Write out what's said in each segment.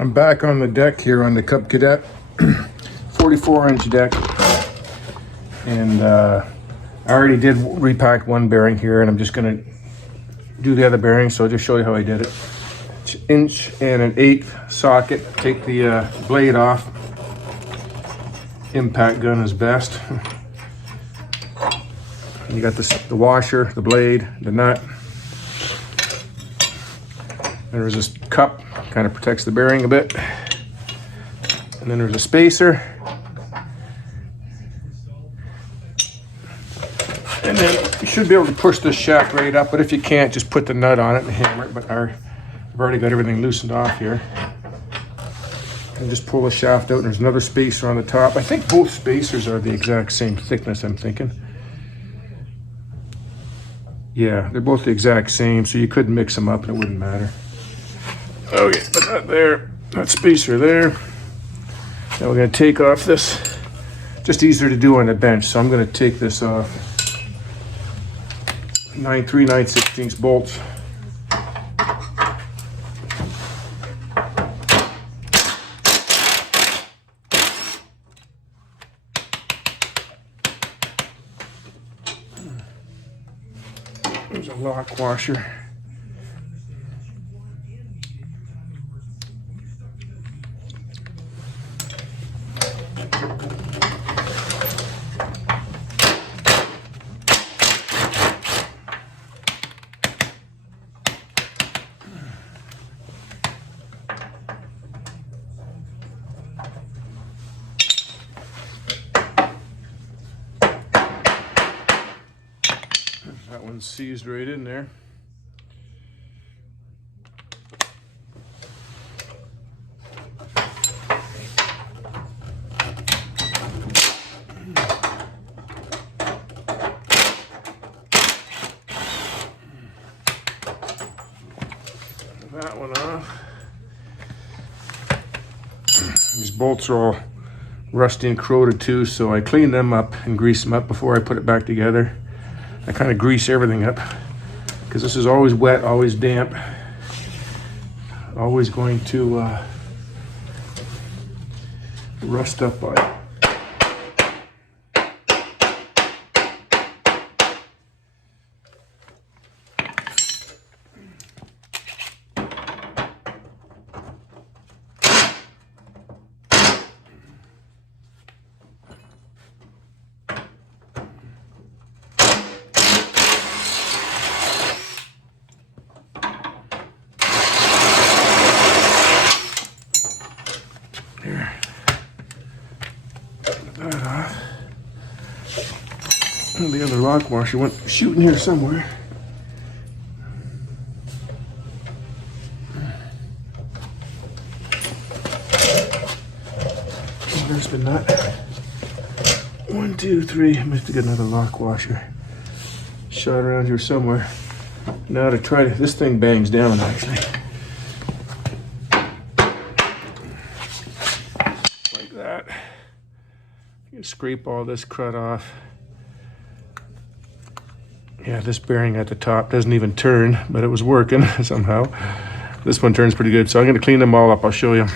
I'm back on the deck here on the Cub Cadet 44-inch deck, and I already did repack one bearing here, and I'm just going to do the other bearing, so I'll just show you how I did it. It's 1 1/8" socket. Take the blade off. Impact gun is best. You got the washer, the blade, the nut. There's this cup, kind of protects the bearing a bit. And then there's a spacer. And then you should be able to push this shaft right up, but if you can't, just put the nut on it and hammer it. But I've already got everything loosened off here. And just pull the shaft out, and there's another spacer on the top. I think both spacers are the exact same thickness, I'm thinking. Yeah, they're both the exact same, so you could mix them up and it wouldn't matter. Okay, put that there, that spacer there. Now we're going to take off this. Just easier to do on the bench, so I'm going to take this off. 3 9/16 bolts. There's a lock washer. That one's seized right in there. That one off. These bolts are all rusty and corroded too, so I cleaned them up and greased them up before I put it back together. I kind of grease everything up because this is always wet, always damp, always going to rust up by it. That off. And the other lock washer went shooting here somewhere. Oh, there's the nut. 1, 2, 3. I must have got another lock washer. Shot around here somewhere. Now to try to, this thing bangs down actually. Like that. You scrape all this crud off. Yeah, this bearing at the top doesn't even turn, but it was working somehow. This one turns pretty good, so I'm going to clean them all up. I'll show you.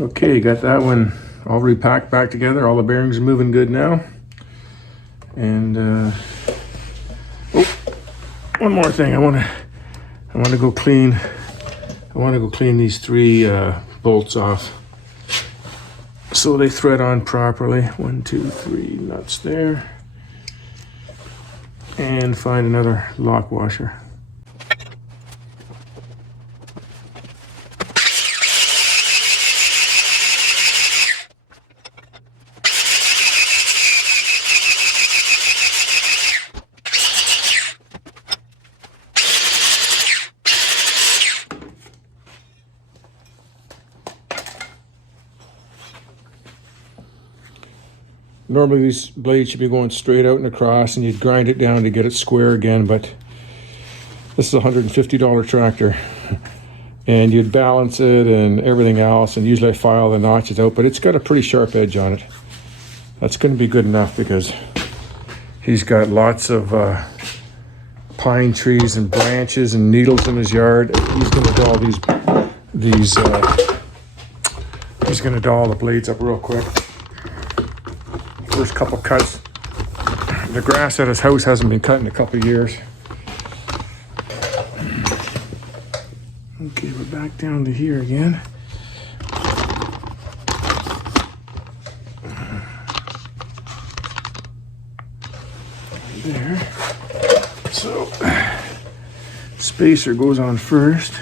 Okay, got that one all repacked back together. All the bearings are moving good now. And oh, one more thing. I want to go clean. I want to go clean these 3 bolts off so they thread on properly. 1, 2, 3 nuts there, and find another lock washer. Normally these blades should be going straight out and across, and you'd grind it down to get it square again, but this is a $150 tractor, and you'd balance it and everything else, and usually I file the notches out, but it's got a pretty sharp edge on it. That's going to be good enough because he's got lots of pine trees and branches and needles in his yard. He's going to doll he's going to doll the blades up real quick. First couple cuts. The grass at his house hasn't been cut in a couple of years. Okay, we're back down to here again. There. So, spacer goes on first.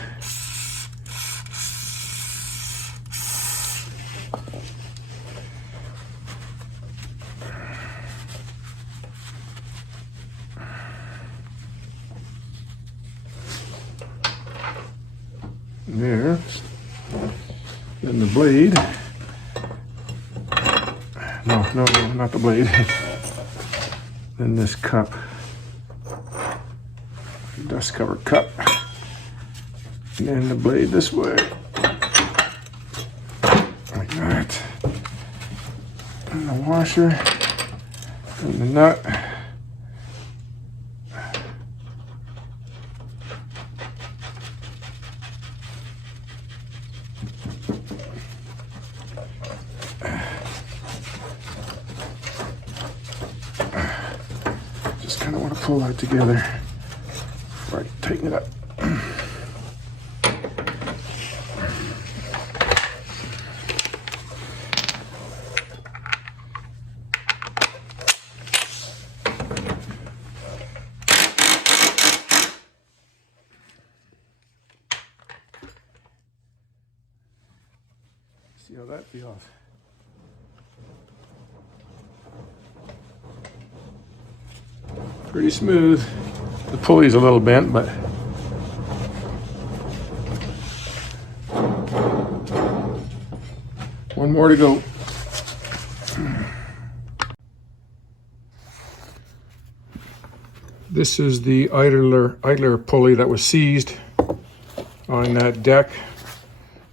There. Then the blade. No, not the blade. Then this cup. Dust cover cup. And then the blade this way. Like that. And the washer. And the nut. Just kind of want to pull that together before I tighten it up. See how that feels. Pretty smooth. The pulley's a little bent, but one more to go. This is the idler pulley that was seized on that deck,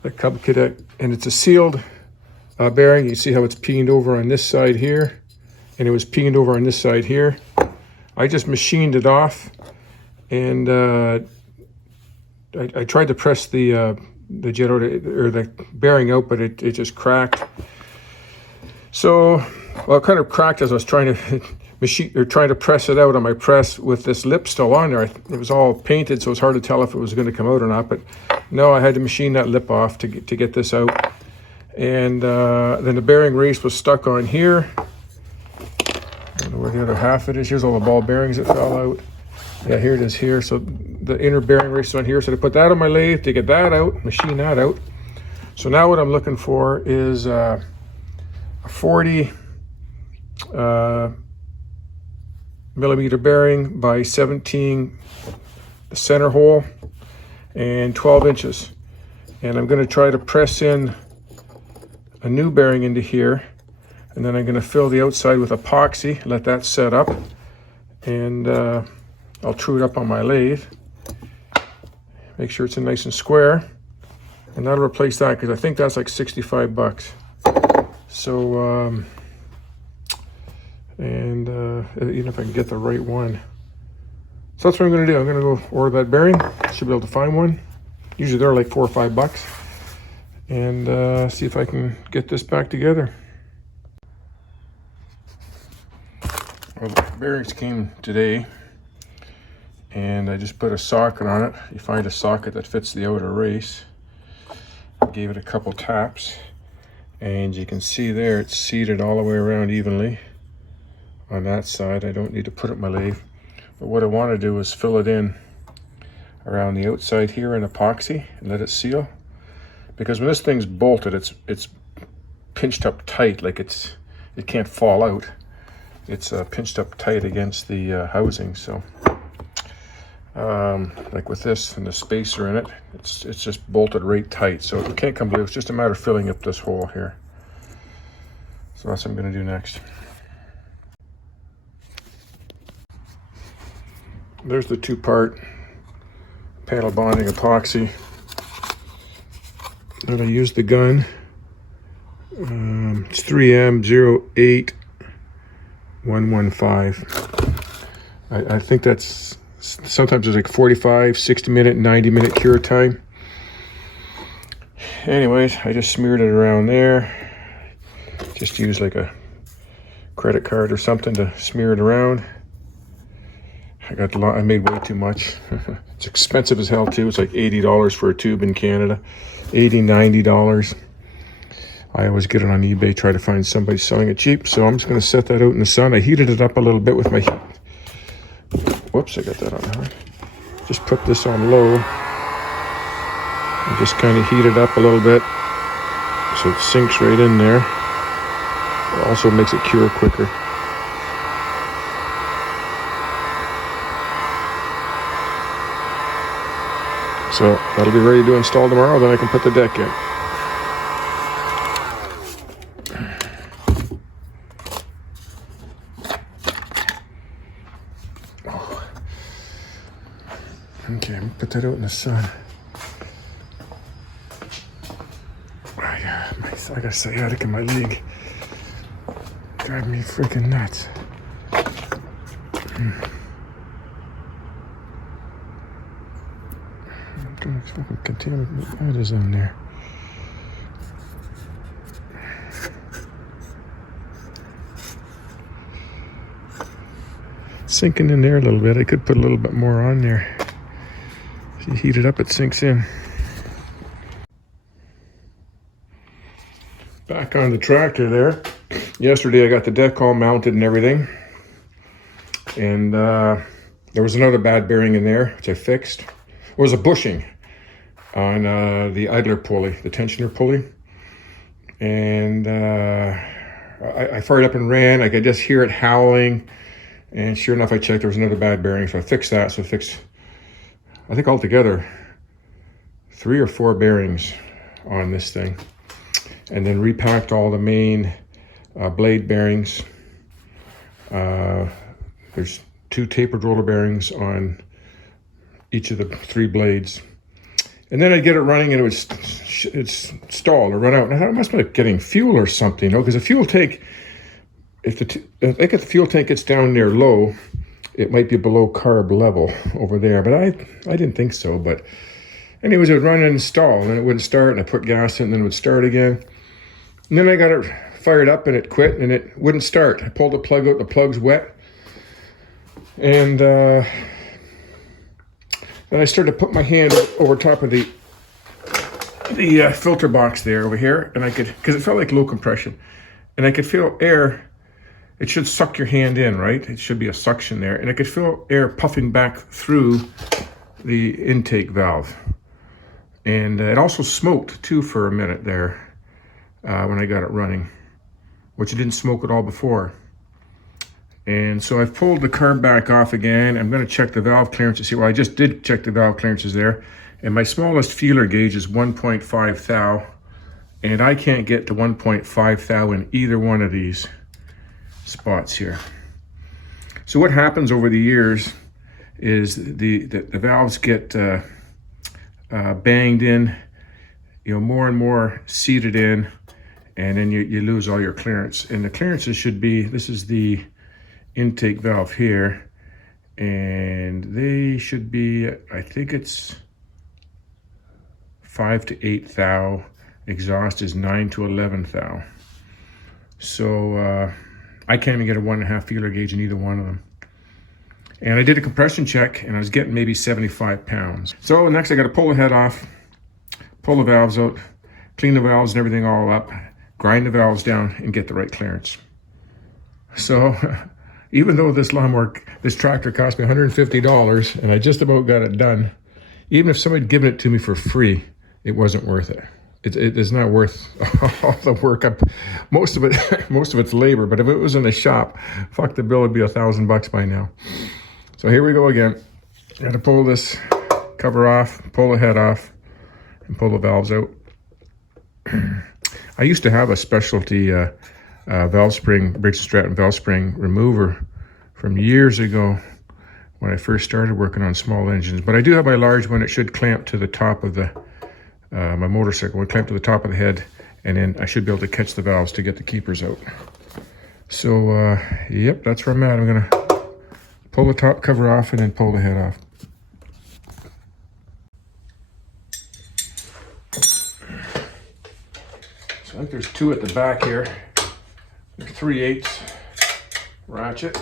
the Cub Cadet, and it's a sealed bearing. You see how it's peened over on this side here, and it was peened over on this side here. I just machined it off, and I tried to press the jet out, or the bearing out, but it just cracked. So, well, it kind of cracked as I was trying to trying to press it out on my press with this lip still on there. It was all painted, so it's hard to tell if it was going to come out or not. But no, I had to machine that lip off to get this out. And then the bearing race was stuck on here. I don't know where the other half of it is. Here's all the ball bearings that fell out. Yeah, here it is here. So the inner bearing race is on here. So I put that on my lathe to get that out, machine that out. So now what I'm looking for is a 40 millimeter bearing by 17 the center hole and 12 inches. And I'm going to try to press in a new bearing into here. And then I'm going to fill the outside with epoxy, let that set up, and I'll true it up on my lathe. Make sure it's in nice and square, and that'll replace that because I think that's like 65 bucks. So, even if I can get the right one. So that's what I'm going to do. I'm going to go order that bearing. Should be able to find one. Usually they're like $4 or $5. and see if I can get this back together. Well, the bearings came today, and I just put a socket on it. You find a socket that fits the outer race. I gave it a couple taps, and you can see there it's seated all the way around evenly on that side. I don't need to put it in my lathe, but what I want to do is fill it in around the outside here in epoxy and let it seal, because when this thing's bolted, it's pinched up tight, like it can't fall out. It's pinched up tight against the housing. So like with this and the spacer in it, it's just bolted right tight, so it can't come loose. It's just a matter of filling up this hole here. So that's what I'm going to do next. There's the two-part panel bonding epoxy. And I used the gun. It's 3M 08115. I think that's, sometimes it's like 45, 60 minute, 90 minute cure time. Anyways, I just smeared it around there. Just use like a credit card or something to smear it around. I made way too much. It's expensive as hell too. It's like $80 for a tube in Canada. $80, $90. I always get it on eBay, try to find somebody selling it cheap. So I'm just going to set that out in the sun. I heated it up a little bit with my heat. Whoops, I got that on high. Just put this on low. And just kind of heat it up a little bit so it sinks right in there. It also makes it cure quicker. So that'll be ready to install tomorrow, then I can put the deck in. Okay, I'm gonna put that out in the sun. I got sciatica in my leg. Driving me freaking nuts. What kind of fucking contaminant that is on there? Sinking in there a little bit. I could put a little bit more on there. If you heat it up, it sinks in. Back on the tractor there. Yesterday I got the deck all mounted and everything. And there was another bad bearing in there, which I fixed. It was a bushing on the idler pulley, the tensioner pulley. And I fired up and ran. I could just hear it howling. And sure enough, I checked, there was another bad bearing. So I fixed that. So I fixed, I think altogether, 3 or 4 bearings on this thing. And then repacked all the main blade bearings. There's 2 tapered roller bearings on each of the 3 blades. And then I'd get it running and it's stalled or run out. And I thought it must be getting fuel or something, because the fuel tank, if the fuel tank gets down there low, it might be below carb level over there. But I didn't think so. But anyways, it would run and stall, and then it wouldn't start, and I put gas in, and then it would start again. And then I got it fired up, and it quit, and it wouldn't start. I pulled the plug out, the plug's wet. And then I started to put my hand over top of the filter box there over here, and I could, because it felt like low compression, and I could feel air. It should suck your hand in, right? It should be a suction there, and I could feel air puffing back through the intake valve. And it also smoked too for a minute there when I got it running, which it didn't smoke at all before. And so I've pulled the carb back off again. I'm going to check the valve clearances here. Well, I just did check the valve clearances there. And my smallest feeler gauge is 1.5 thou. And I can't get to 1.5 thou in either one of these spots here. So what happens over the years is the valves get banged in, more and more seated in, and then you lose all your clearance. And the clearances should be, this is the intake valve here, and they should be, I think it's 5 to 8 thou exhaust is 9 to 11 thou. So I can't even get a 1.5 feeler gauge in either one of them. And I did a compression check and I was getting maybe 75 pounds. So next I got to pull the head off, pull the valves out, clean the valves and everything all up, grind the valves down and get the right clearance. So even though this tractor cost me $150 and I just about got it done, even if somebody had given it to me for free, it wasn't worth it. It is not worth all the work. Most of it's labor, but if it was in the shop, fuck, the bill would be $1,000 by now. So here we go again. I got to pull this cover off, pull the head off, and pull the valves out. I used to have a specialty valve spring, Briggs & Stratton valve spring remover from years ago when I first started working on small engines. But I do have my large one. It should clamp to the top of the my motorcycle. It would clamp to the top of the head, and then I should be able to catch the valves to get the keepers out. So, yep, that's where I'm at. I'm gonna pull the top cover off and then pull the head off. So I think there's two at the back here. 3/8 ratchet.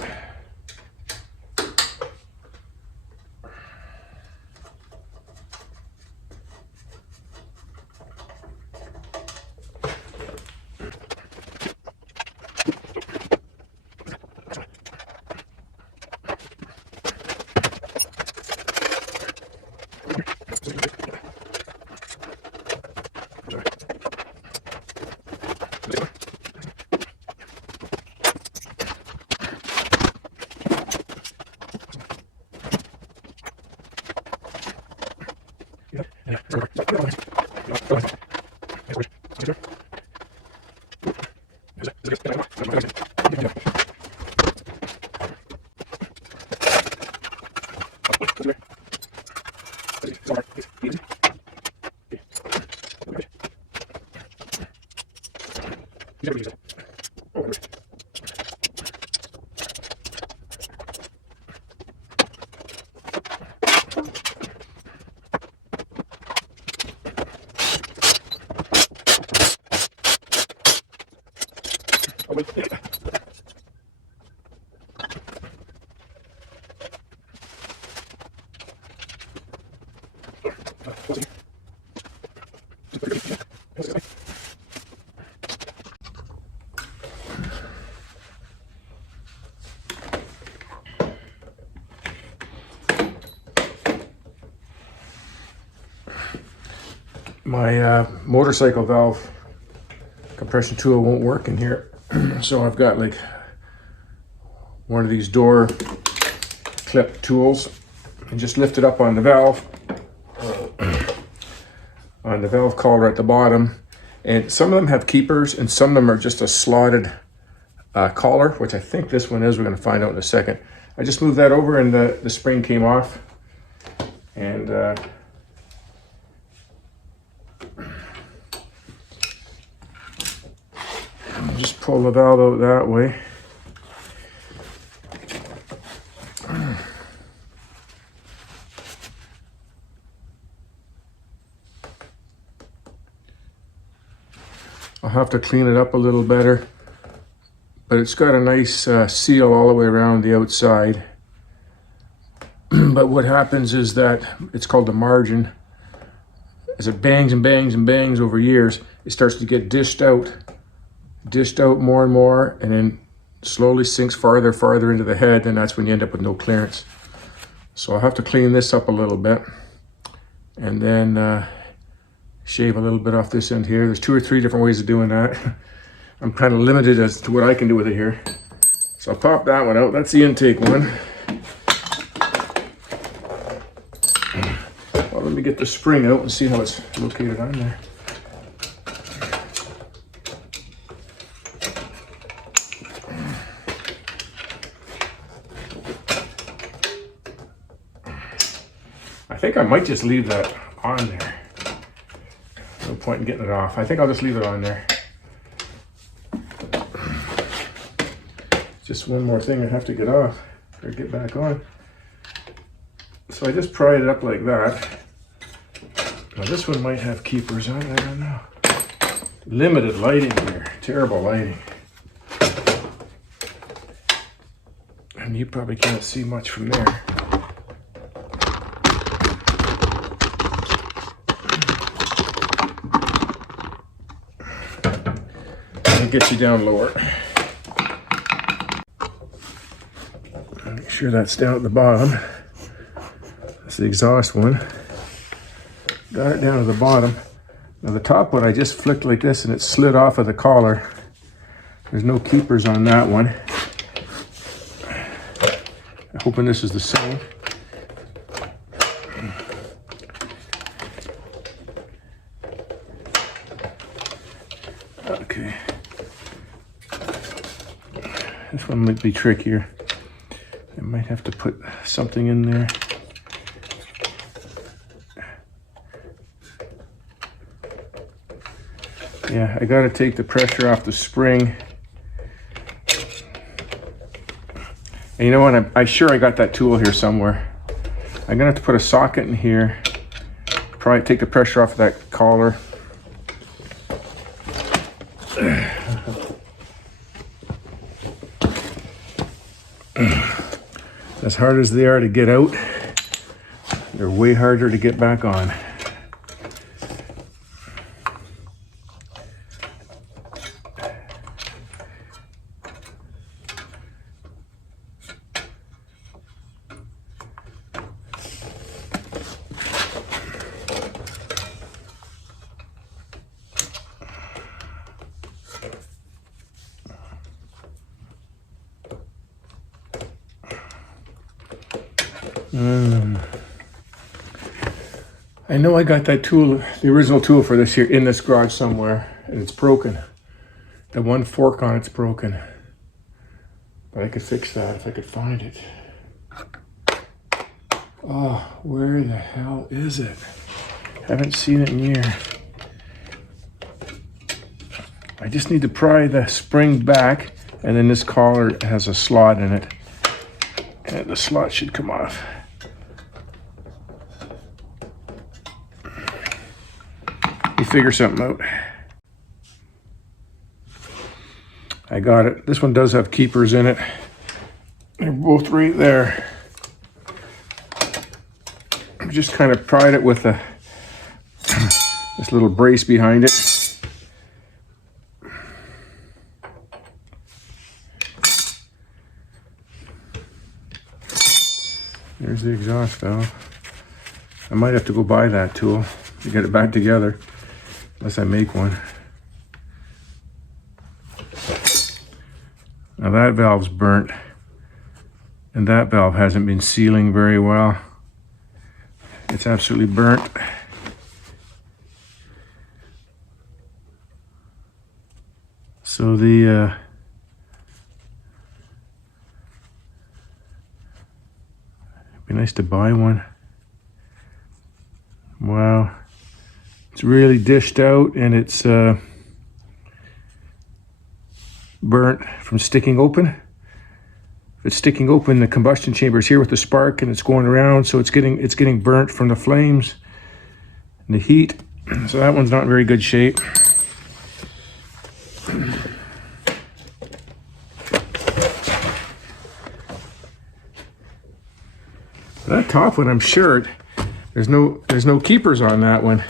My motorcycle valve compression tool won't work in here. So I've got like one of these door clip tools and just lift it up on the valve collar at the bottom. And some of them have keepers and some of them are just a slotted collar, which I think this one is. We're going to find out in a second. I just moved that over and the spring came off. And just pull the valve out that way. I'll have to clean it up a little better, but it's got a nice seal all the way around the outside. But what happens is that it's called the margin. As it bangs and bangs and bangs over years, it starts to get dished out more and more, and then slowly sinks farther into the head, and that's when you end up with no clearance. So I'll have to clean this up a little bit and then shave a little bit off this end here. There's 2 or 3 different ways of doing that. I'm kind of limited as to what I can do with it here. So I'll pop that one out. That's the intake one. Well, let me get the spring out and see how it's located on there. I think I might just leave that on there. No point in getting it off. I think I'll just leave it on there. Just one more thing I have to get off or get back on. So I just pried it up like that. Now this one might have keepers on it, I don't know. Limited lighting here, terrible lighting. And you probably can't see much from there. I'll get you down lower. Make sure that's down at the bottom. That's the exhaust one. Got it down to the bottom. Now the top one I just flicked like this and it slid off of the collar. There's no keepers on that one. I'm hoping this is the same. Okay. This one might be trickier. I might have to put something in there. Yeah, I gotta take the pressure off the spring. And you know what, I'm sure I got that tool here somewhere. I'm gonna have to put a socket in here. Probably take the pressure off of that collar. As hard as they are to get out, they're way harder to get back on. I know I got that tool, the original tool for this here, in this garage somewhere, and it's broken. The one fork on it's broken. But I could fix that if I could find it. Oh, where the hell is it? Haven't seen it in years. I just need to pry the spring back, and then this collar has a slot in it. And the slot should come off. You figure something out. I got it. This one does have keepers in it. They're both right there. I just kind of pried it with this little brace behind it. There's the exhaust valve. I might have to go buy that tool to get it back together, unless I make one. Now that valve's burnt, and that valve hasn't been sealing very well. It's absolutely burnt. So it'd be nice to buy one. Wow. It's really dished out, and it's burnt from sticking open. If it's sticking open, the combustion chamber is here with the spark, and it's going around, so it's getting burnt from the flames and the heat. So that one's not in very good shape. That top one, I'm sure there's no keepers on that one.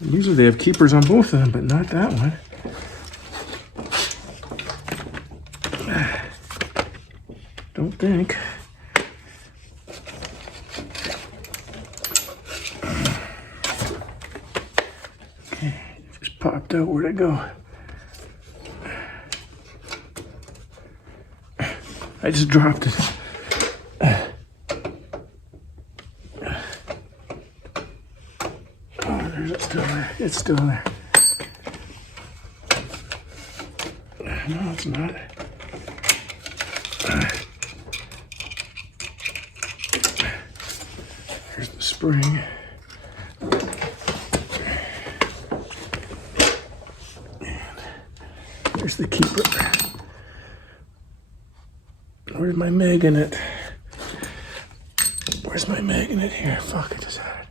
Usually they have keepers on both of them, but not that one. Don't think. Okay, it just popped out. Where'd it go? I just dropped it. Oh, there's it still there. It's still there. No, it's not. Here's the spring. And here's the keeper. Where's my magnet? Where's my magnet here? Fuck, I just had it.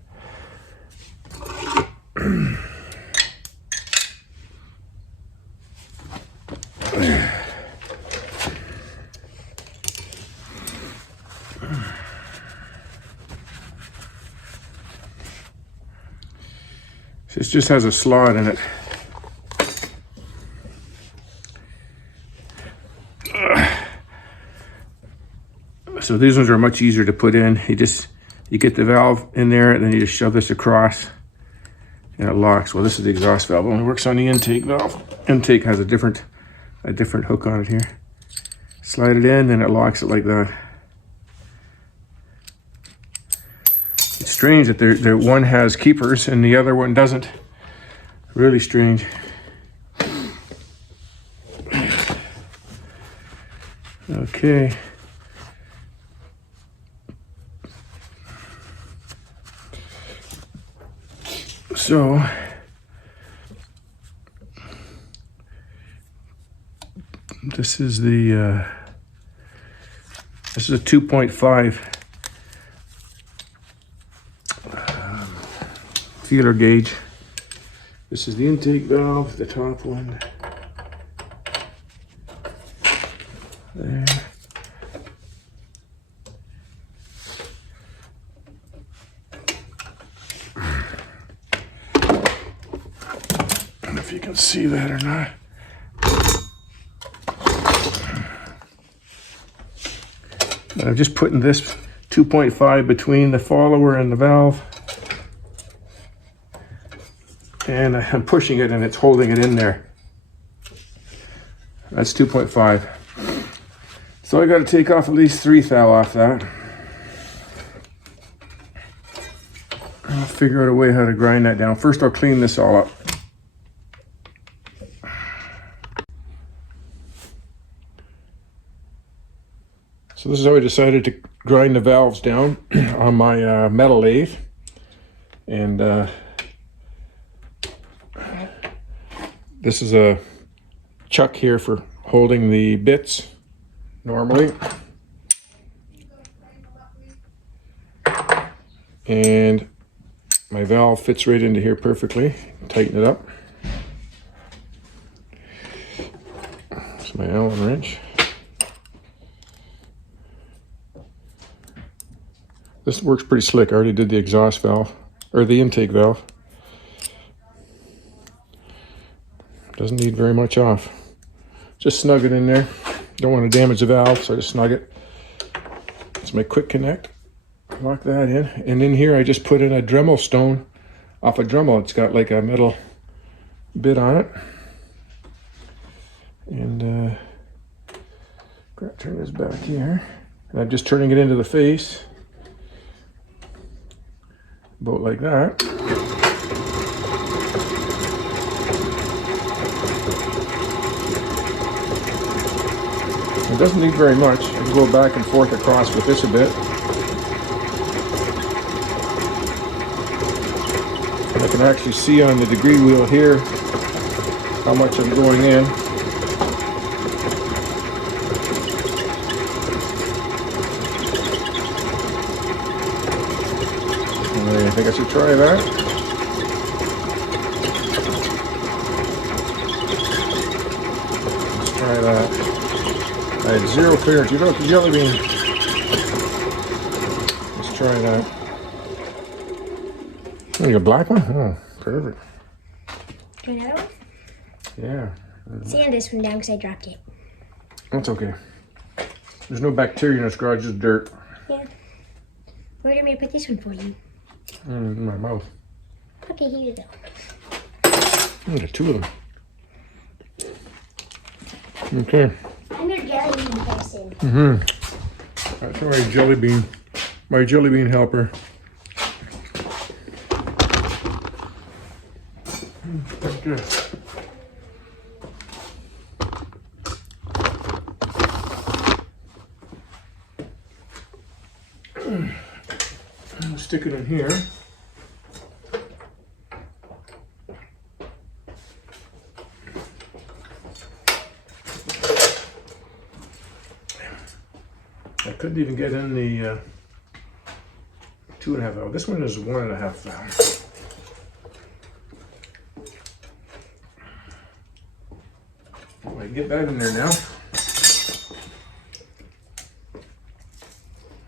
This just has a slot in it. So these ones are much easier to put in. You get the valve in there, and then you just shove this across, and it locks. Well, this is the exhaust valve. It only works on the intake valve. Intake has a different hook on it here. Slide it in, and it locks it like that. It's strange that there one has keepers and the other one doesn't. Really strange. Okay. So this is a 2.5 feeler gauge. This is the intake valve, the top one. There. I don't know if you can see that or not. But I'm just putting this 2.5 between the follower and the valve. And I'm pushing it and it's holding it in there. That's 2.5. So I got to take off at least 3 thou off that. I'll figure out a way how to grind that down. First I'll clean this all up. So this is how I decided to grind the valves down on my metal lathe. And this is a chuck here for holding the bits normally. And my valve fits right into here perfectly. Tighten it up. It's my Allen wrench. This works pretty slick. I already did the exhaust valve, or the intake valve. Doesn't need very much off. Just snug it in there. Don't want to damage the valve, so I just snug it. It's my quick connect. Lock that in. And in here I just put in a Dremel stone off a Dremel. It's got like a metal bit on it. And turn this back here. And I'm just turning it into the face. About like that. It doesn't need very much. I can go back and forth across with this a bit. And I can actually see on the degree wheel here how much I'm going in. I think I should try that. Let's try that. I had 0 clearance. You know, the jelly bean. Let's try that. Oh, you got a black one? Oh, perfect. Do another one? Yeah. Sand this one down because I dropped it. That's okay. There's no bacteria in this garage, just dirt. Yeah. Where do you want me to put this one for you? In my mouth. Okay, here you go. I got 2 of them. Okay. I'm your jelly bean person. That's my jelly bean. My jelly bean helper. Okay. I'll stick it in here. I couldn't even get in the 2.5 valve. This one is 1.5 valve. Oh, I can get that in there now.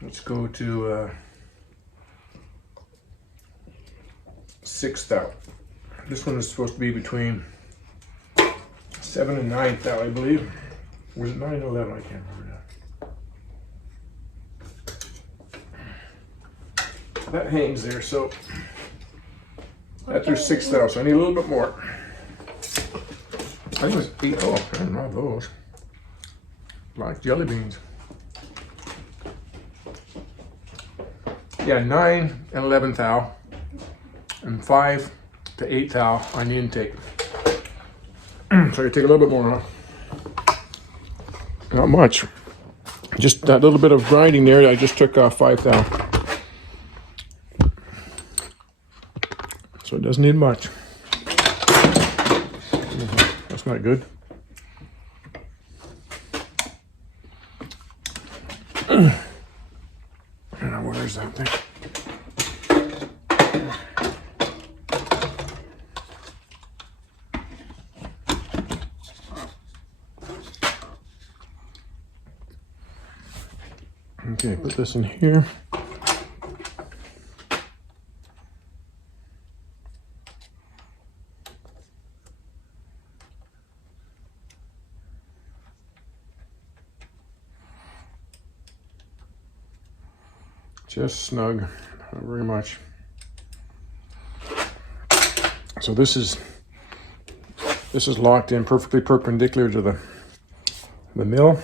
Let's go to 6 thou. This one is supposed to be between 7 and 9 thou, I believe. Or was it 9 and 11? I can't remember now. That hangs there, so that's 6 thou, so I need a little bit more. I think it was 8. Oh, I don't know those. Black jelly beans. Yeah, 9 and 11 thou, and 5 to 8 thou on the intake. So I take a little bit more off. Not much. Just that little bit of grinding there, I just took off 5 thou. So it doesn't need much. That's not good. Now, where's that thing? Okay, put this in here. Just snug, not very much. So this is locked in perfectly perpendicular to the mill.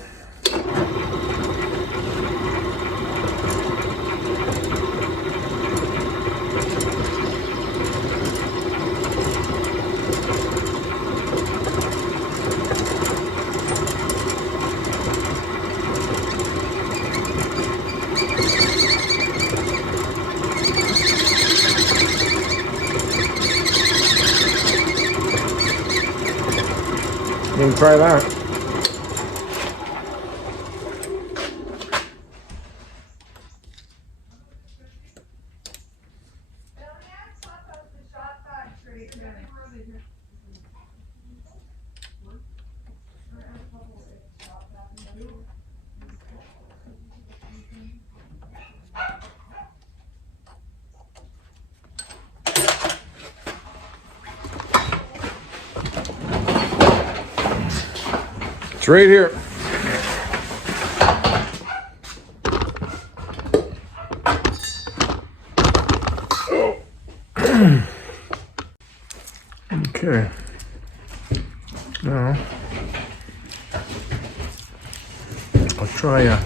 You can try that. It's right here. Oh. Okay. Now I'll try a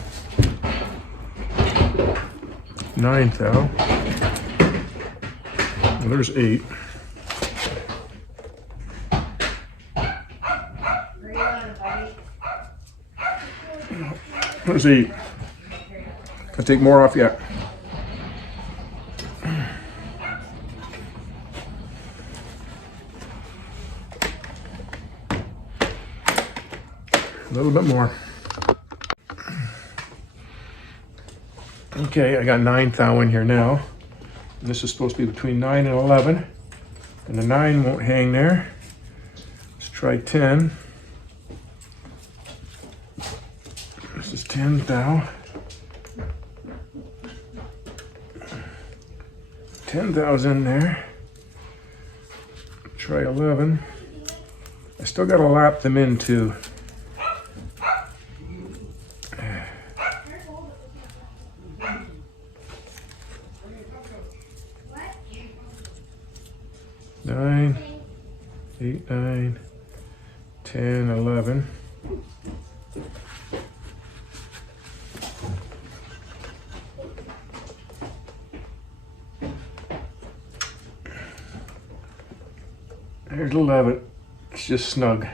9 thou. Well, there's 8. There's 8. I'll take more off yet. A little bit more. Okay, I got 9 thou in here now. And this is supposed to be between 9 and 11. And the 9 won't hang there. Let's try 10. This is 10 thou. 10 thou's in there. Try 11. I still got to lap them into 9, 8, 9, 10, 11. There's 11. It's just snug.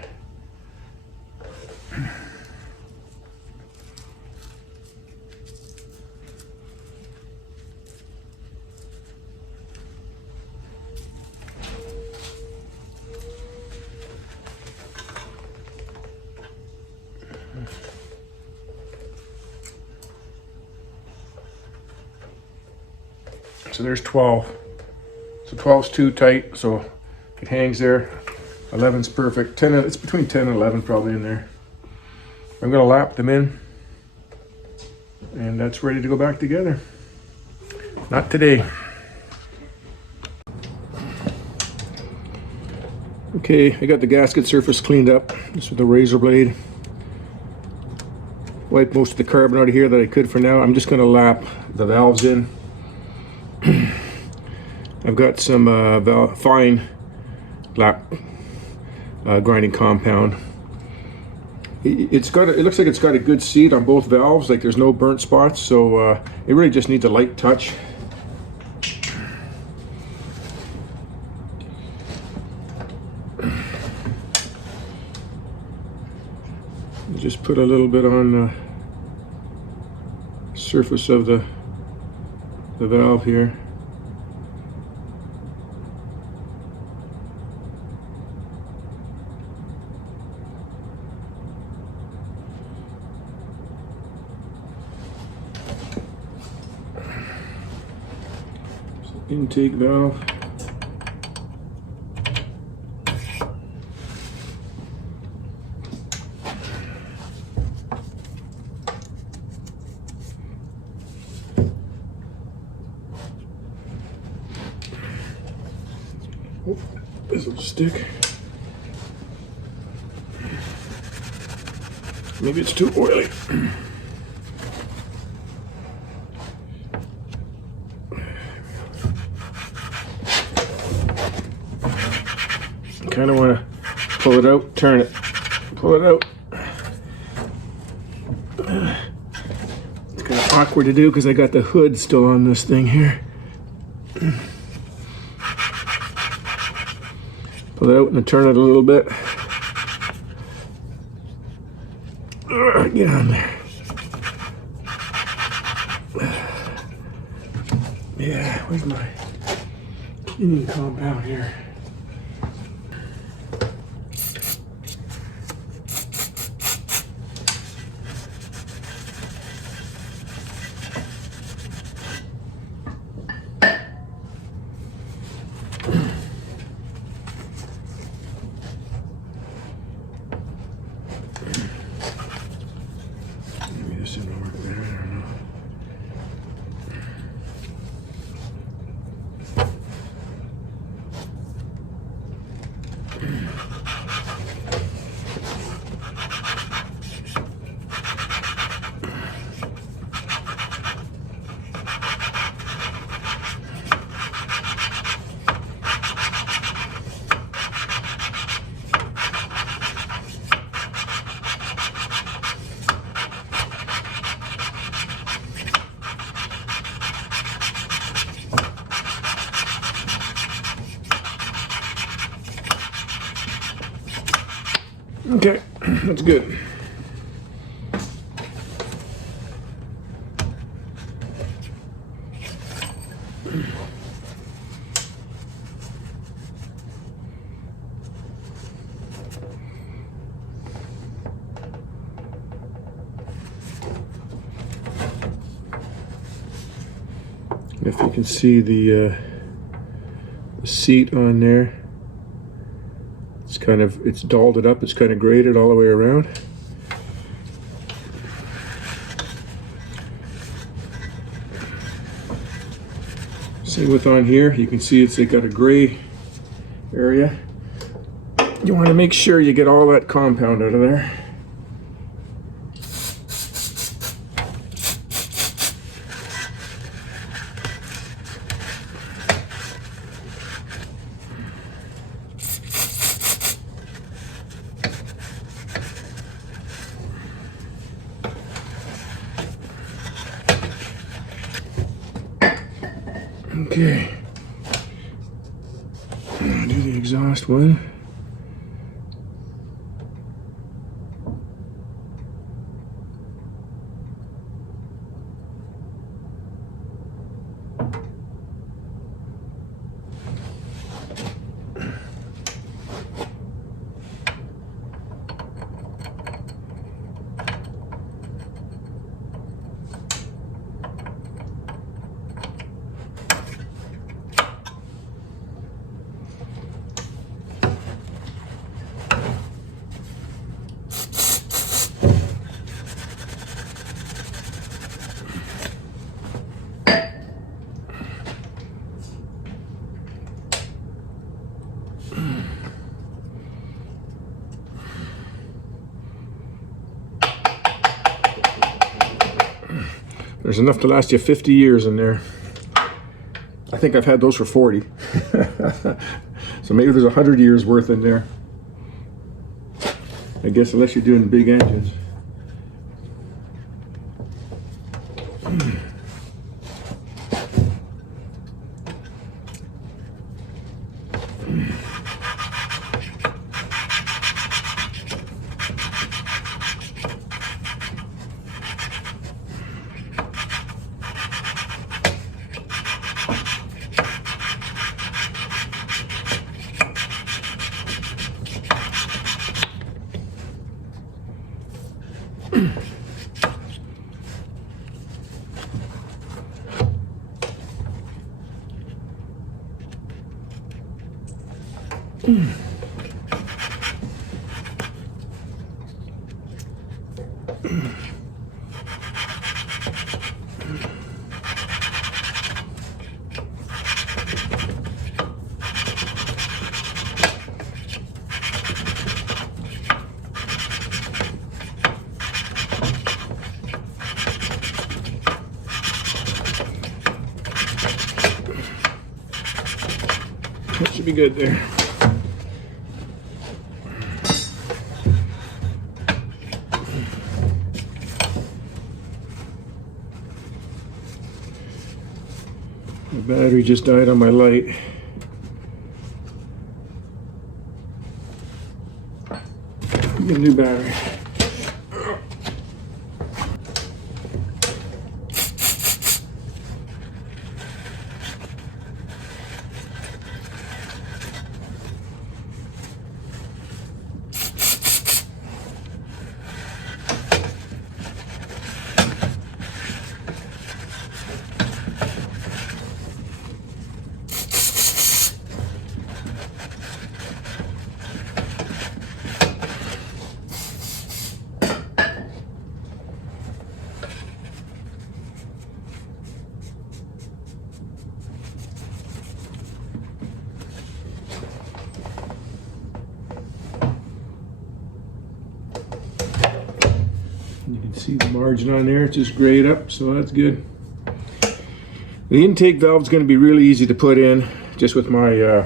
So there's 12. So 12's too tight, so it hangs there. 11's perfect. 10, it's between 10 and 11 probably in there. I'm gonna lap them in, and that's ready to go back together. Not today. Okay, I got the gasket surface cleaned up just with a razor blade. Wiped most of the carbon out of here that I could for now. I'm just going to lap the valves in. I've got some fine lap grinding compound. It looks like it's got a good seat on both valves, like there's no burnt spots, so it really just needs a light touch. Just put a little bit on the surface of the valve here. Intake valve. Oh, this will stick. Maybe it's too oily. Kind of want to pull it out, turn it, pull it out. It's kind of awkward to do because I got the hood still on this thing here. Pull it out and turn it a little bit. Get on there. Yeah, where's my cleaning compound here? Maybe this didn't work there, I don't know. Okay, that's good. If you can see the seat on there, it's dolled it up, it's kind of graded all the way around. Same with on here, you can see it's got a gray area. You want to make sure you get all that compound out of there. Okay, I'll do the exhaust one. There's enough to last you 50 years in there. I think I've had those for 40. So maybe there's 100 years worth in there. I guess unless you're doing big engines. That should be good there. The battery just died on my light. Get a new battery. You can see the margin on there, it's just grayed up, so that's good. The intake valve is going to be really easy to put in, just with my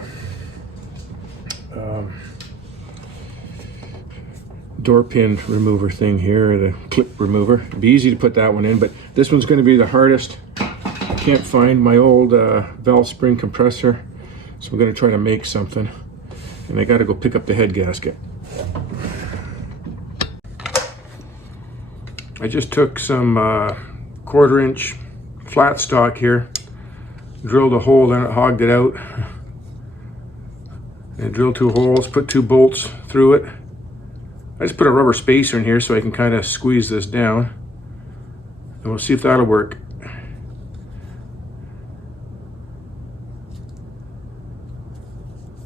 door pin remover thing here, the clip remover. It'd be easy to put that one in, but this one's going to be the hardest. I can't find my old valve spring compressor, so I'm going to try to make something. And I got to go pick up the head gasket. I just took some 1/4 inch flat stock here, drilled a hole in it, hogged it out, and drilled 2 holes, put 2 bolts through it. I just put a rubber spacer in here so I can kind of squeeze this down, and we'll see if that'll work.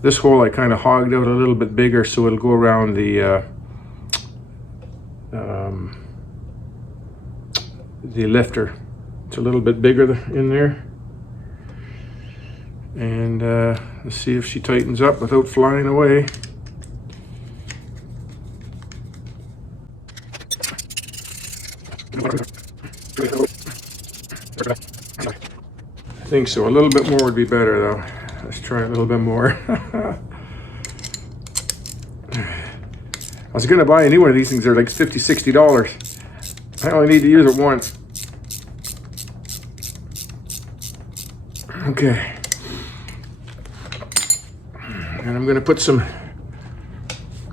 This hole I kind of hogged out a little bit bigger so it'll go around the lifter. It's a little bit bigger in there. And let's see if she tightens up without flying away. I think so. A little bit more would be better though. Let's try a little bit more. I was gonna buy a new one of these things. They're like $50, $60. I only need to use it once. Okay. And I'm gonna put some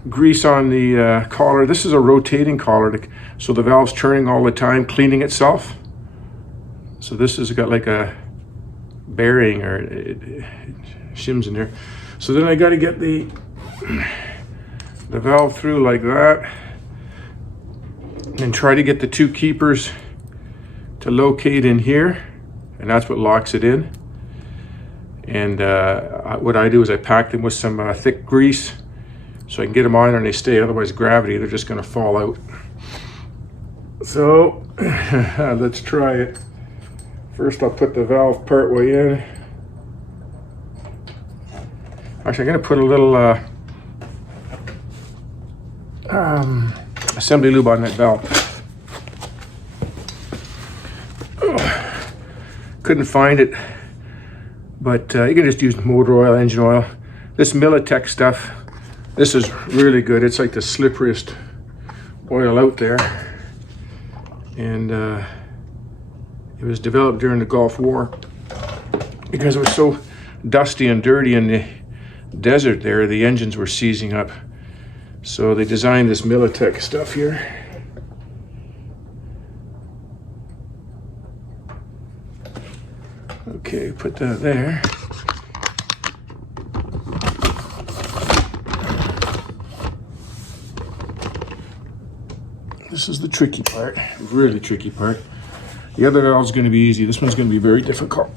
grease on the collar. This is a rotating collar, so the valve's turning all the time, cleaning itself. So this has got like a bearing, or it shims in there. So then I got to get the valve through like that, and try to get the 2 keepers to locate in here, and that's what locks it in. And what I do is I pack them with some thick grease so I can get them on and they stay. Otherwise, gravity, they're just going to fall out. So let's try it. First, I'll put the valve part way in. Actually, I'm going to put a little assembly lube on that valve. Oh. couldn't find it, but you can just use motor oil, engine oil. This Militech stuff, this is really good. It's like the slipperiest oil out there, and it was developed during the Gulf War because it was so dusty and dirty in the desert there. The engines were seizing up, so they designed this Militech stuff here. Okay, put that there. This is the tricky part, really tricky part. The other valve is going to be easy. This one's going to be very difficult.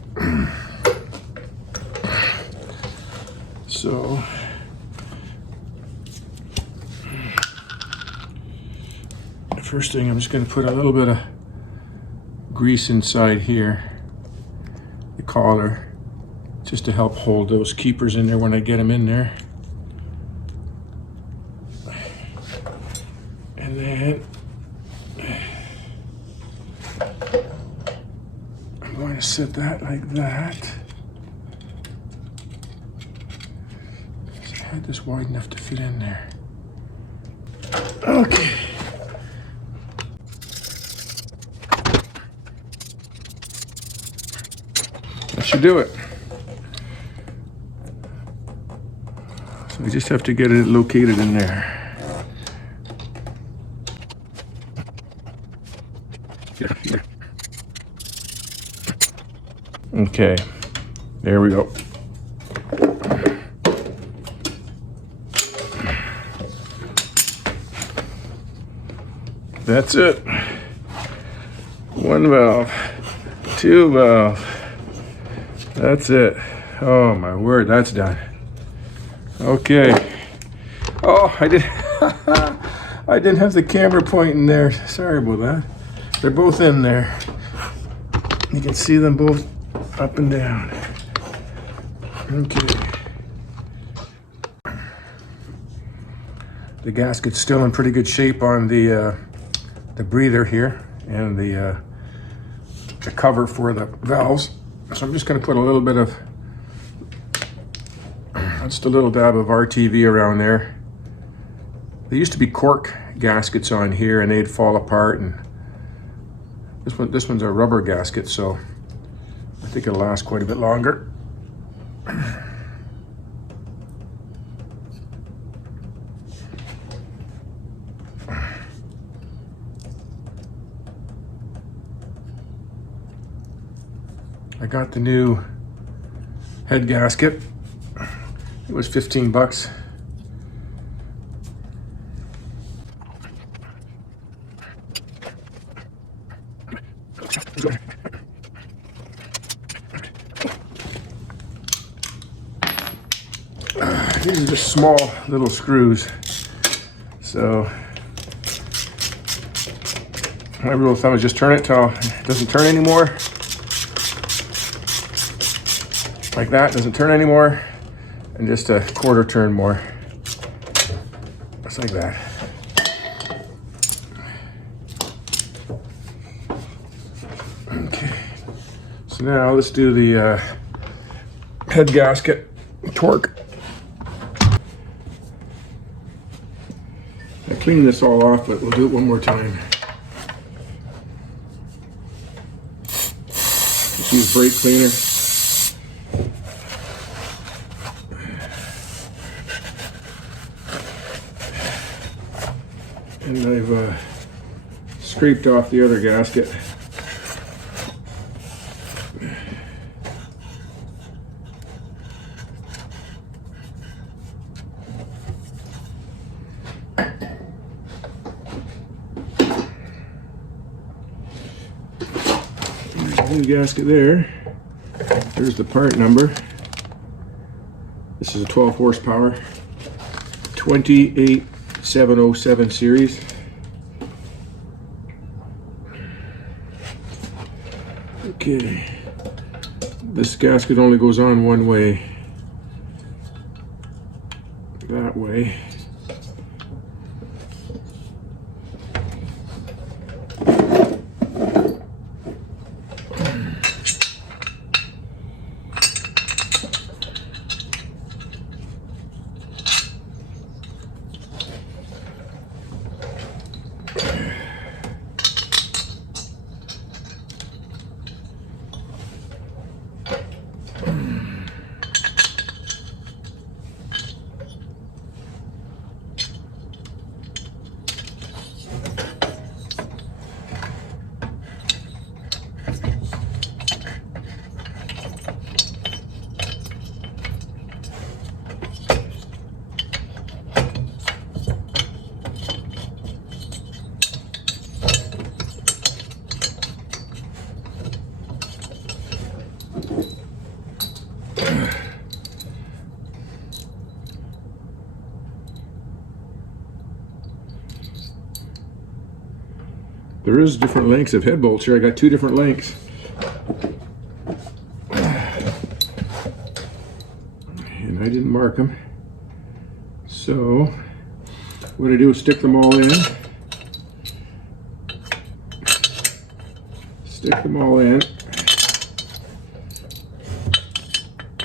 So, the first thing, I'm just going to put a little bit of grease inside here, the collar, just to help hold those keepers in there when I get them in there. And then I'm going to set that like that. So I had this wide enough to fit in there. Okay. That should do it. So we just have to get it located in there. Okay, there we go. That's it. One valve, two valve. That's it. Oh my word, that's done. Okay. Oh, I didn't have the camera pointing there. Sorry about that. They're both in there. You can see them both up and down. Okay. The gasket's still in pretty good shape on the breather here and the cover for the valves. So I'm just going to put a little bit of, just a little dab of RTV around there. There used to be cork gaskets on here and they'd fall apart, and this one's a rubber gasket, so I think it'll last quite a bit longer. I got the new head gasket. It was 15 bucks. These are just small little screws. So my rule of thumb is just turn it till it doesn't turn anymore. Like that, doesn't turn anymore, and just a quarter turn more. Just like that. Okay, so now let's do the head gasket torque. I cleaned this all off, but we'll do it one more time. Just use brake cleaner. And I've scraped off the other gasket. There's the gasket there. There's the part number. This is a 12 horsepower 28707 series. Okay, this gasket only goes on one way, that way. There is different lengths of head bolts here. I got 2 different lengths. And I didn't mark them. So what I do is stick them all in. Stick them all in.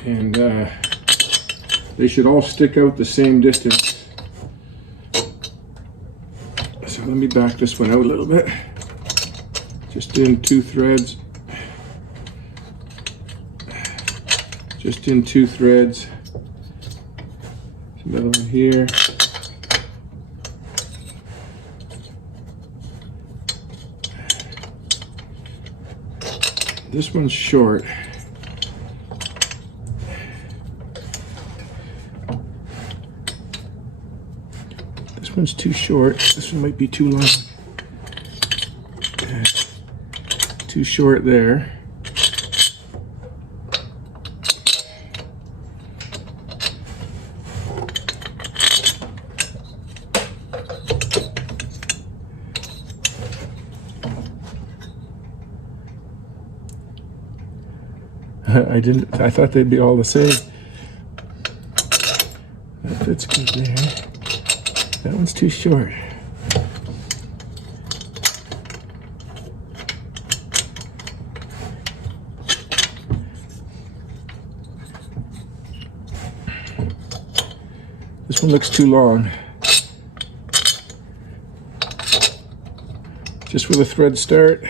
And they should all stick out the same distance. So let me back this one out a little bit. Just in 2 threads. Just in 2 threads. Another one here. This one's short. This one's too short. This one might be too long. Too short there. I thought they'd be all the same. That fits good there. That one's too short. This one looks too long. Just where the threads start.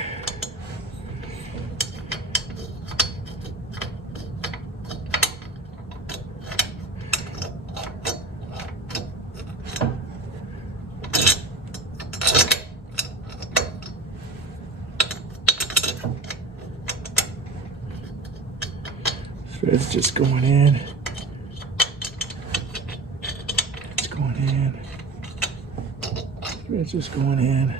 Thread's just going in. It's going in. Thread's just going in.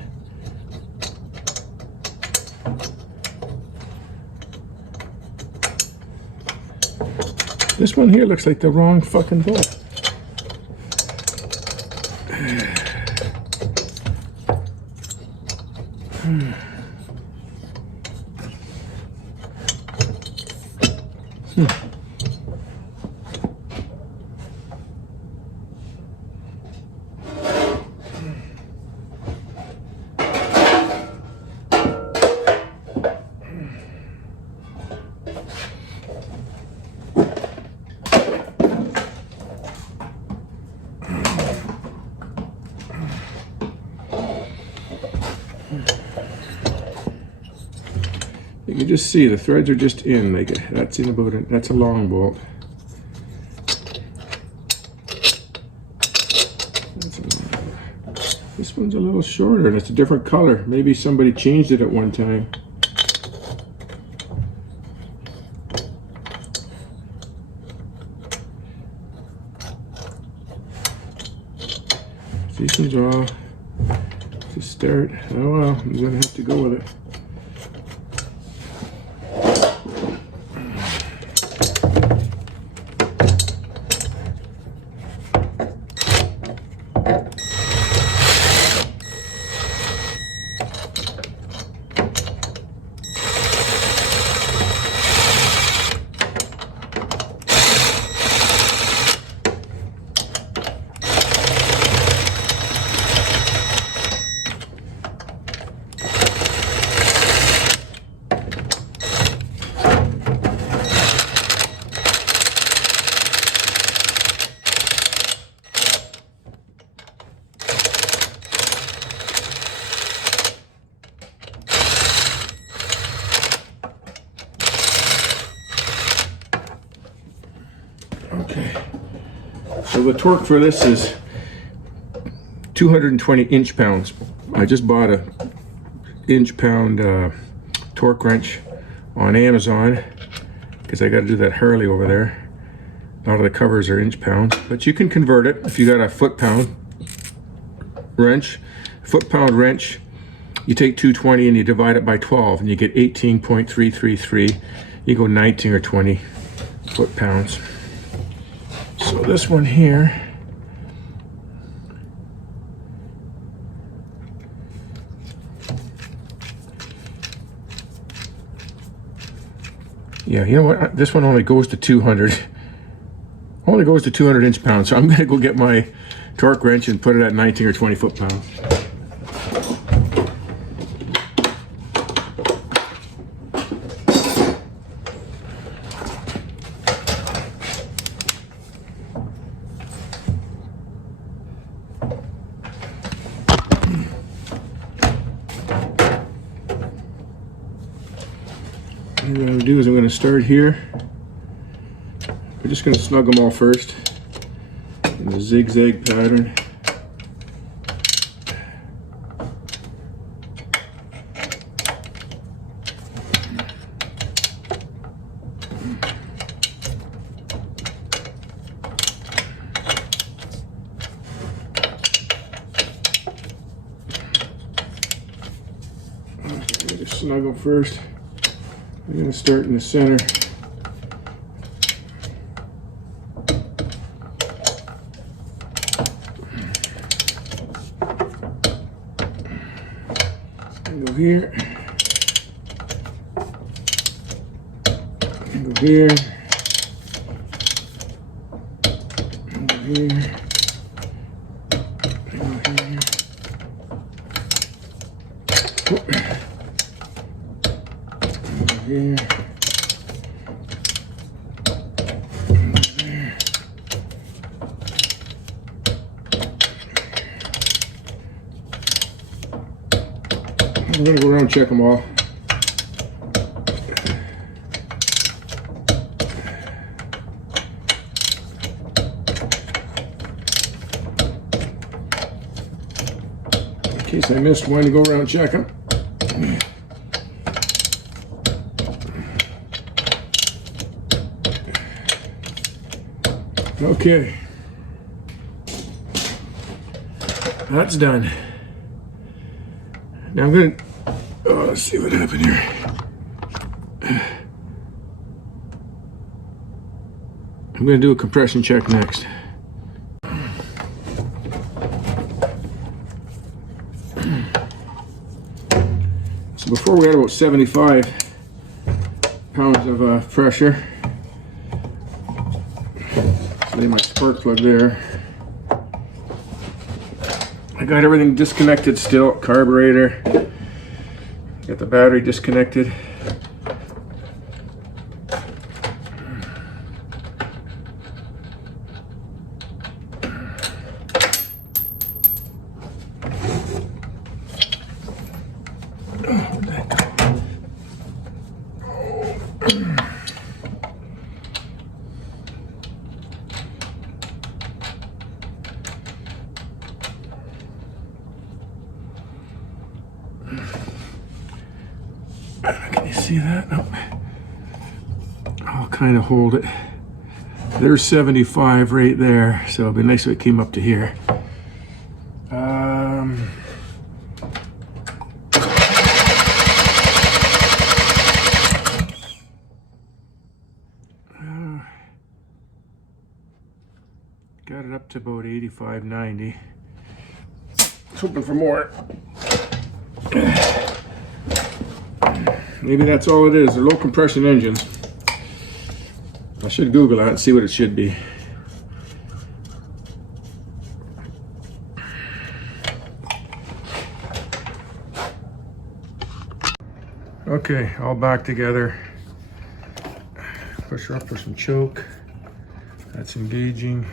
This one here looks like the wrong fucking bolt. You can just see the threads are just in. Like that's in about it. That's a long bolt. That's a long bolt. This one's a little shorter and it's a different color. Maybe somebody changed it at one time. These ones are all to start. Oh well, I'm gonna have to go with it. Okay, so the torque for this is 220 inch-pounds. I just bought a inch-pound torque wrench on Amazon because I got to do that Harley over there. A lot of the covers are inch-pounds, but you can convert it if you got a foot-pound wrench. Foot-pound wrench, you take 220 and you divide it by 12 and you get 18.333. You go 19 or 20 foot-pounds. So this one here, Yeah, you know what? This one only goes to 200. Only goes to 200 inch-pounds. So I'm gonna go get my torque wrench and put it at 19 or 20 foot-pounds. What I'm going to do is I'm going to start here. We're just going to snug them all first in the zigzag pattern. Okay, just snug them first. I'm going to start in the center. Go here. Go here. Go here. Go here. Here. I'm gonna go around and check them all. In case I missed one, to go around and check them. Okay, that's done. Now I'm gonna, let's see what happened here. I'm gonna do a compression check next. So before we had about 75 pounds of pressure. Lay my spark plug there. I got everything disconnected still. Carburetor. Got the battery disconnected. Can you see that? No. I'll kind of hold it. There's 75 right there, so it'd be nice if it came up to here. Got it up to about 85, 90. I was hoping for more. Maybe that's all it is. They're low compression engines. I should Google that and see what it should be. Okay, all back together. Push her up for some choke. That's engaging.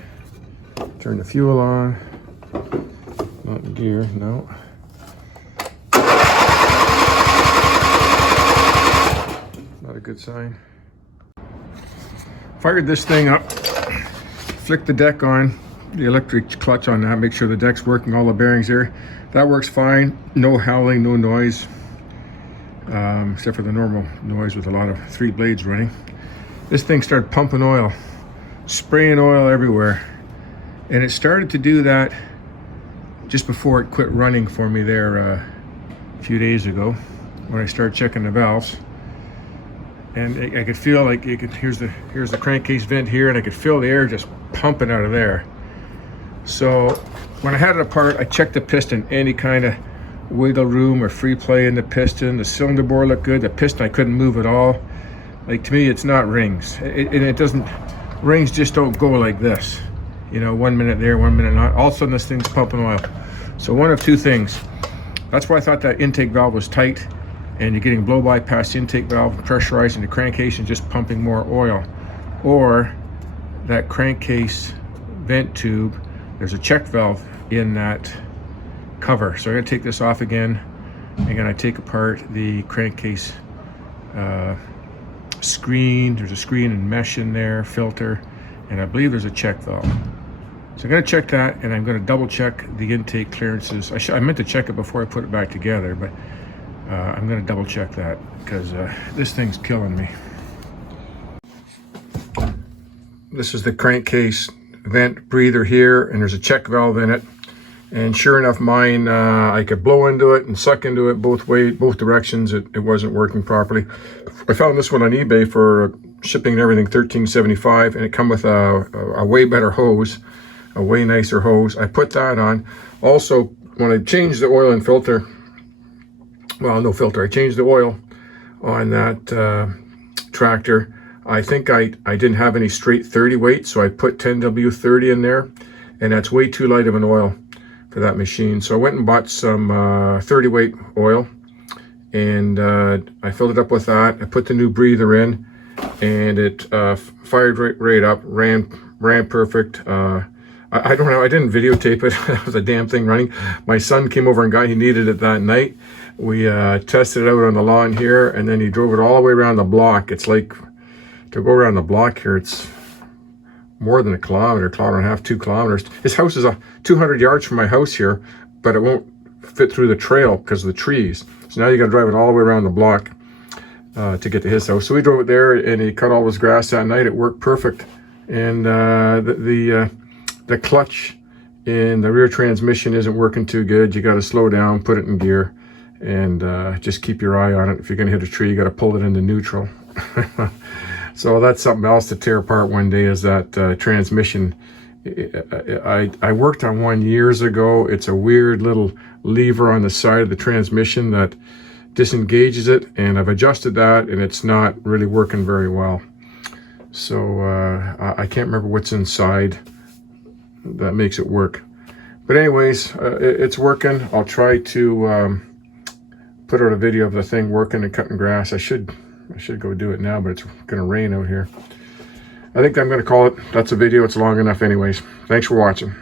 Turn the fuel on. Not in gear, no. Not a good sign. Fired this thing up. Flicked the deck on. The electric clutch on that. Make sure the deck's working, all the bearings there. That works fine. No howling, no noise. Except for the normal noise with a lot of 3 blades running. This thing started pumping oil. Spraying oil everywhere. And it started to do that just before it quit running for me there a few days ago when I started checking the valves. And I could feel like here's the crankcase vent here, and I could feel the air just pumping out of there. So when I had it apart, I checked the piston, any kind of wiggle room or free play in the piston. The cylinder bore looked good. The piston, I couldn't move at all. Like, to me, it's not rings. And it doesn't, rings just don't go like this. You know, 1 minute there, 1 minute not. All of a sudden this thing's pumping oil. So one of two things. That's why I thought that intake valve was tight, and you're getting blow by past the intake valve, pressurizing the crankcase and just pumping more oil. Or that crankcase vent tube, there's a check valve in that cover. So I'm gonna take this off again. I'm gonna take apart the crankcase screen. There's a screen and mesh in there, filter, and I believe there's a check valve. So I'm going to check that, and I'm going to double check the intake clearances. I meant to check it before I put it back together, but I'm going to double check that because this thing's killing me. This is the crankcase vent breather here, and there's a check valve in it. And sure enough, mine, I could blow into it and suck into it both directions. It wasn't working properly. I found this one on eBay for shipping and everything, $13.75, and it come with a way better hose, a way nicer hose. I put that on. Also, when I changed the oil and filter, well, no filter, I changed the oil on that tractor. I think I didn't have any straight 30 weight, so I put 10W30 in there, and that's way too light of an oil for that machine. So I went and bought some 30 weight oil, and I filled it up with that. I put the new breather in, and it fired right up, ran perfect. I don't know, I didn't videotape it. That was a damn thing running. My son came over and he needed it that night. We tested it out on the lawn here, and then he drove it all the way around the block. It's like, to go around the block here, it's more than a kilometer and a half, 2 kilometers. His house is 200 yards from my house here, but it won't fit through the trail because of the trees. So now you got to drive it all the way around the block to get to his house. So we drove it there, and he cut all his grass that night. It worked perfect. And the clutch in the rear transmission isn't working too good. You got to slow down, put it in gear, and just keep your eye on it. If you're going to hit a tree, you got to pull it into neutral. So that's something else to tear apart one day, is that transmission. I worked on one years ago. It's a weird little lever on the side of the transmission that disengages it, and I've adjusted that, and it's not really working very well. So I can't remember what's inside that makes it work. But anyways, it's working. I'll try to put out a video of the thing working and cutting grass. I should go do it now, but it's gonna rain out here. I think I'm gonna call it. That's a video. It's long enough anyways. Thanks for watching.